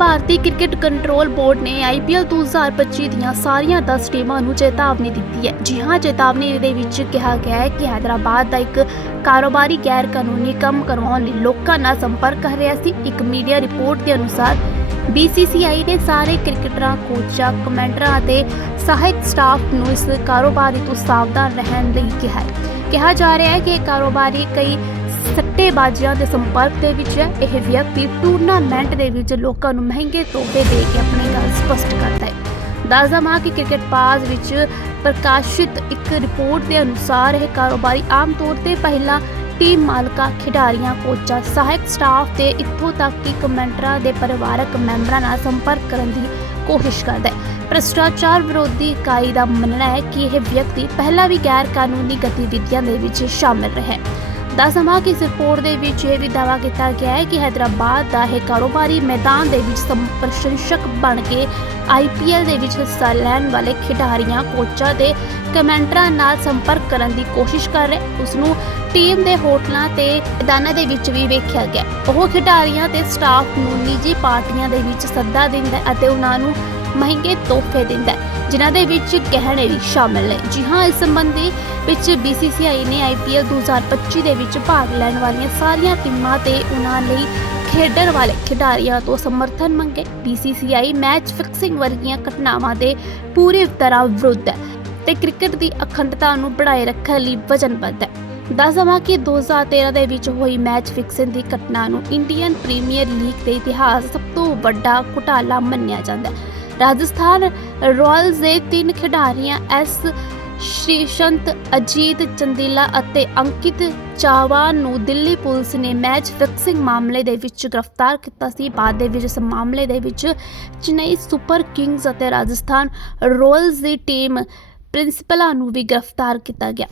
ਭਾਰਤੀ cricket control board ਨੇ IPL 2025 ਦੀਆਂ ਸਾਰੀਆਂ 10 ਟੀਮਾਂ ਨੂੰ ਚੇਤਾਵਨੀ ਦਿੱਤੀ ਹੈ। ਜੀ ਹਾਂ, ਚੇਤਾਵਨੀ ਦੇ ਵਿੱਚ ਕਿਹਾ ਗਿਆ ਹੈ ਕਿ ਹੈਦਰਾਬਾਦ ਦਾ ਇੱਕ ਕਾਰੋਬਾਰੀ ਗੈਰ ਕਾਨੂੰਨੀ ਕੰਮ ਕਰਵਾਉਣ ਲਈ ਲੋਕਾਂ ਨਾਲ ਸੰਪਰਕ ਕਰ ਰਿਹਾ ਸੀ। ਇੱਕ ਮੀਡੀਆ ਰਿਪੋਰਟ ਦੇ ਅਨੁਸਾਰ BCCI ਨੇ ਸਾਰੇ ਕ੍ਰਿਕਟਰਾਂ, ਕੋਚਾਂ, ਕਮੈਂਟਰਾਂ ਅਤੇ ਸਹਾਇਕ ਸਟਾਫ ਨੂੰ ਇਸ ਕਾਰੋਬਾਰੀ ਤੋਂ ਸਾਵਧਾਨ ਰਹਿਣ ਲਈ ਕਿਹਾ ਹੈ। ਕਿਹਾ ਜਾ ਰਿਹਾ ਹੈ ਕਿ ਇਹ ਕਾਰੋਬਾਰੀ ਕਈ ਸੱਟੇਬਾਜ਼ੀਆਂ ਦੇ ਸੰਪਰਕ ਦੇ ਵਿੱਚ ਹੈ। ਇਹ ਵਿਅਕਤੀ ਟੂਰਨਾਮੈਂਟ ਦੇ ਵਿੱਚ ਲੋਕਾਂ ਨੂੰ ਮਹਿੰਗੇ ਤੋਹਫੇ ਦੇ ਕੇ ਆਪਣੀ ਗੱਲ ਸਪਸ਼ਟ ਕਰਦਾ ਹੈ। ਦੱਸ ਦਵਾਂ ਕਿ ਕ੍ਰਿਕਟ ਪਾਸ ਵਿੱਚ ਪ੍ਰਕਾਸ਼ਿਤ ਇੱਕ ਰਿਪੋਰਟ ਦੇ ਅਨੁਸਾਰ ਇਹ ਕਾਰੋਬਾਰੀ ਆਮ ਤੌਰ ਤੇ ਪਹਿਲਾਂ ਟੀਮ ਮਾਲਕਾਂ, ਖਿਡਾਰੀਆਂ, ਕੋਚਾਂ, ਸਹਾਇਕ ਸਟਾਫ ਤੇ ਇੱਥੋਂ ਤੱਕ ਕਿ ਕਮੈਂਟਰਾਂ ਦੇ ਪਰਿਵਾਰਕ ਮੈਂਬਰਾਂ ਨਾਲ ਸੰਪਰਕ ਕਰਨ ਦੀ ਕੋਸ਼ਿਸ਼ ਕਰਦਾ ਹੈ। ਭ੍ਰਿਸ਼ਟਾਚਾਰ ਵਿਰੋਧੀ ਇਕਾਈ ਦਾ ਮੰਨਣਾ ਹੈ ਕਿ ਇਹ ਵਿਅਕਤੀ ਪਹਿਲਾਂ ਵੀ ਗੈਰ ਕਾਨੂੰਨੀ ਗਤੀਵਿਧੀਆਂ ਦੇ ਵਿੱਚ ਸ਼ਾਮਿਲ ਰਿਹਾ ਹੈ। ਦੱਸਵਾਂ ਕਿ ਇਸ ਰਿਪੋਰਟ ਦੇ ਵਿੱਚ ਇਹ ਵੀ ਦਾਅਵਾ ਕੀਤਾ ਗਿਆ ਹੈ ਕਿ ਹੈਦਰਾਬਾਦ ਦਾ ਇਹ ਕਾਰੋਬਾਰੀ ਮੈਦਾਨ ਦੇ ਵਿੱਚ ਪ੍ਰਸ਼ੰਸਕ ਬਣ ਕੇ ਆਈਪੀਐਲ ਦੇ ਵਿੱਚ ਹਿੱਸਾ ਲੈਣ ਵਾਲੇ ਖਿਡਾਰੀਆਂ, ਕੋਚਾਂ ਤੇ ਕਮੈਂਟਰਾਂ ਨਾਲ ਸੰਪਰਕ ਕਰਨ ਦੀ ਕੋਸ਼ਿਸ਼ ਕਰ ਰਿਹਾ। ਉਸ ਨੂੰ ਟੀਮ ਦੇ ਹੋਟਲਾਂ ਤੇ ਮੈਦਾਨਾਂ ਦੇ ਵਿੱਚ ਵੀ ਵੇਖਿਆ ਗਿਆ। ਉਹ ਖਿਡਾਰੀਆਂ ਤੇ ਸਟਾਫ ਨੂੰ ਨਿੱਜੀ ਪਾਰਟੀਆਂ ਦੇ ਵਿੱਚ ਸੱਦਾ ਦਿੰਦਾ ਹੈ ਅਤੇ ਉਹਨਾਂ ਨੂੰ ਮਹਿੰਗੇ ਤੋਹਫੇ ਦਿੰਦਾ ਹੈ, ਜਿਨ੍ਹਾਂ ਦੇ ਵਿੱਚ ਗਹਿਣੇ ਵੀ ਸ਼ਾਮਲ ਨੇ। ਜੀ ਹਾਂ, ਇਸ ਸੰਬੰਧੀ ਵਿੱਚ BCCI ਨੇ IPL 2025 ਦੇ ਵਿੱਚ ਭਾਗ ਲੈਣ ਵਾਲੀਆਂ ਸਾਰੀਆਂ ਟੀਮਾਂ ਤੇ ਉਹਨਾਂ ਲਈ ਖੇਡਣ ਵਾਲੇ ਖਿਡਾਰੀਆਂ ਤੋਂ ਸਮਰਥਨ ਮੰਗੇ। BCCI ਮੈਚ ਫਿਕਸਿੰਗ ਵਰਗੀਆਂ ਘਟਨਾਵਾਂ ਦੇ ਪੂਰੀ ਤਰ੍ਹਾਂ ਵਿਰੁੱਧ ਹੈ ਤੇ ਕ੍ਰਿਕਟ ਦੀ ਅਖੰਡਤਾ ਨੂੰ ਬਣਾਏ ਰੱਖਣ ਲਈ ਵਚਨਬੱਧ ਹੈ। ਦੱਸ ਦੇਵਾਂ ਕਿ 2013 ਦੇ ਵਿੱਚ ਹੋਈ ਮੈਚ ਫਿਕਸਿੰਗ ਦੀ ਘਟਨਾ ਨੂੰ ਇੰਡੀਅਨ ਪ੍ਰੀਮੀਅਰ ਲੀਗ ਦੇ ਇਤਿਹਾਸ ਸਭ ਤੋਂ ਵੱਡਾ ਘੁਟਾਲਾ ਮੰਨਿਆ ਜਾਂਦਾ ਹੈ। ਰਾਜਸਥਾਨ ਰਾਇਲਸ ਦੇ ਤਿੰਨ ਖਿਡਾਰੀਆਂ ਐਸ ਸ਼੍ਰੀਸ਼ੰਤ ਅਜੀਤ ਚੰਦੀਲਾ ਅਤੇ ਅੰਕਿਤ ਚਾਵਾ ਨੂੰ ਦਿੱਲੀ ਪੁਲਿਸ ਨੇ ਮੈਚ ਫਿਕਸਿੰਗ ਮਾਮਲੇ ਦੇ ਵਿੱਚ ਗ੍ਰਿਫਤਾਰ ਕੀਤਾ ਸੀ। ਬਾਅਦ ਦੇ ਵਿੱਚ ਇਸ ਮਾਮਲੇ ਦੇ ਵਿੱਚ ਚੇਨਈ ਸੁਪਰ ਕਿੰਗਸ ਅਤੇ ਰਾਜਸਥਾਨ ਰਾਇਲਸ ਦੀ ਟੀਮ ਪ੍ਰਿੰਸੀਪਲਾਂ ਨੂੰ ਵੀ ਗ੍ਰਿਫਤਾਰ ਕੀਤਾ ਗਿਆ।